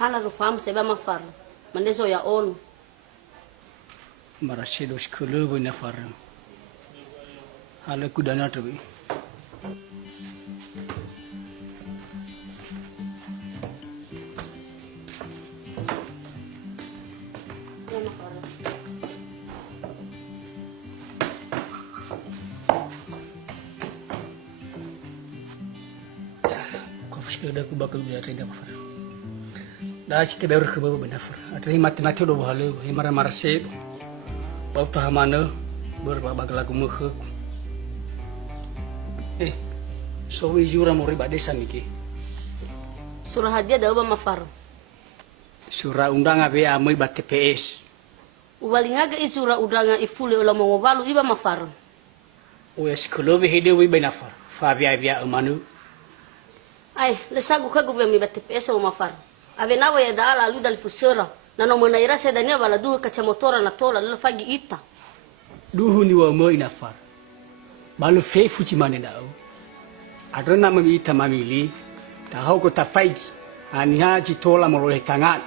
Hala rufam seba mafar. Mandeso ya on. Marashidos kulubu na far. Hala kudana tabi. Kufishkida kubakal biya rida mafar. Da ci te bewr kubabu benafar. Atri mati do bahalu himara marse. Bau tahamana berbagala kumukh. So wijura mori badesa miki. Surah hadiah da uba mafar. Surah undang abe amai bat TPS. Ubalingaga isura udanga ifule ola mongobalu iba mafar. O eskolobe hede wi benafar. Fabia bia amanu. Ai, lesagu kagu be mi bat TPS o mafar. Ave nawa ya da ala alu dal fusera. Nano mona irase dania bala duhu kachamotora na tola lala fagi ita. Duhu ni wa mo inafar. Balu fe fuchi mane dao. Adona mami ita mamili. Ta hau ko ta faigi. Ani haji tola moro tangan.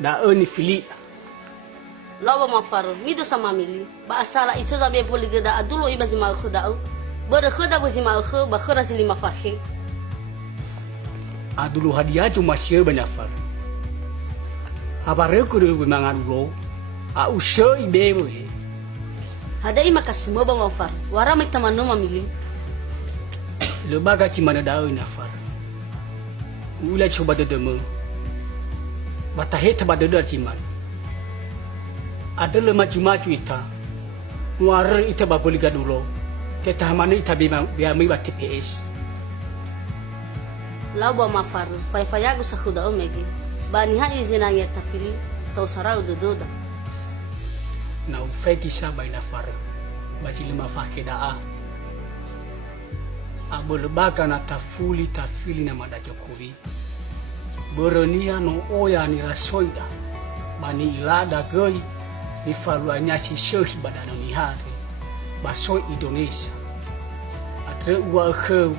Da oni fili. Lawa mafar, mido sama mili. Ba asala iso za be poliga da adulo iba zima khudao. Bere khuda bo zima khu ba khura zili mafahi. Adulu hadiah cuma sih benafar. Apa rekuru bimangan ulo. A usho ibewo he. Hadai makasuma ba mafar. Wara mai tamanu mamili. Lebaga cimana dao inafar. Ula coba dedemu. Batahe taba dedar ciman. Ada maju-maju ita. Nuara ita ba poliga dulu. Kita mana ita biami ba TPS. Lawa mafar. Fai-fayagu sa khuda omegi. Bani ha izinanya tafili. Tau sarau dododa. Na ufeki saba inafar. Baci lima fakedaa. Abolebaka na tafili na mada Jokowi. Berenia no oya ni rasoida. Bani ilada goi. Ni faluanya si shohi badano ni hari. Basoi Indonesia. Atre ua kheu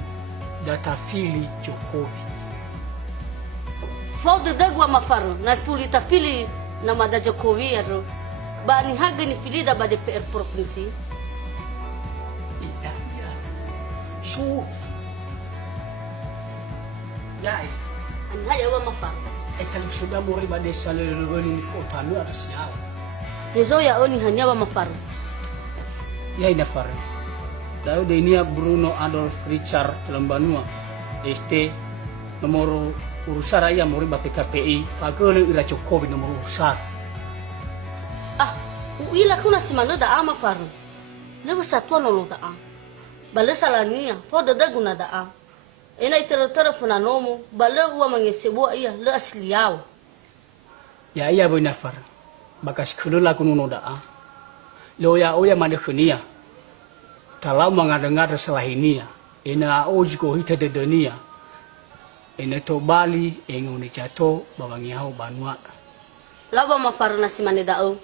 da tafili Jokowi. Fau de dagwa mafar. Na fuli tafili na mada Jokowi aro. Bani haga ni filida ba DPR provinsi. Iya. So. Yai. Ani haya wa mafar. Kalau sudah mori ba desa leleloni ni kota nu atas nyawa. Rezo ya oni hanya wa mafar. Ya inafar. Tahu de ini Bruno Adolf Richard Lembanua. ST nomor urusan raya mori ba PKPI. Fagole ira Jokowi nomor urusan. Uila kuna simano da ama faru. Lego satwa no da a. Bale salania, fo da daguna da a. Ena itera puna nomo, bale wa mangesebo iya le asliyaw. Ya iya bo nafar. Bakas khulula kuno da a. Lo ya oya mane khunia. Talau mengadengar selahinia. Ena ojiko hita de dunia. Ena to Bali engoni chato bawangi hau banua. Lava mafaru na simane da o.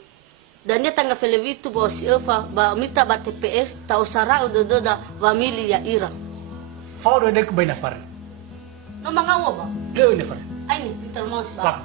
Dan dia tangga felevitu bawa si Eva ba mita ba TPS tau sarau doda ba mili ya ira. Fau de ku baina far. No mangawa ba. De ne far. Ai ni intermos ba.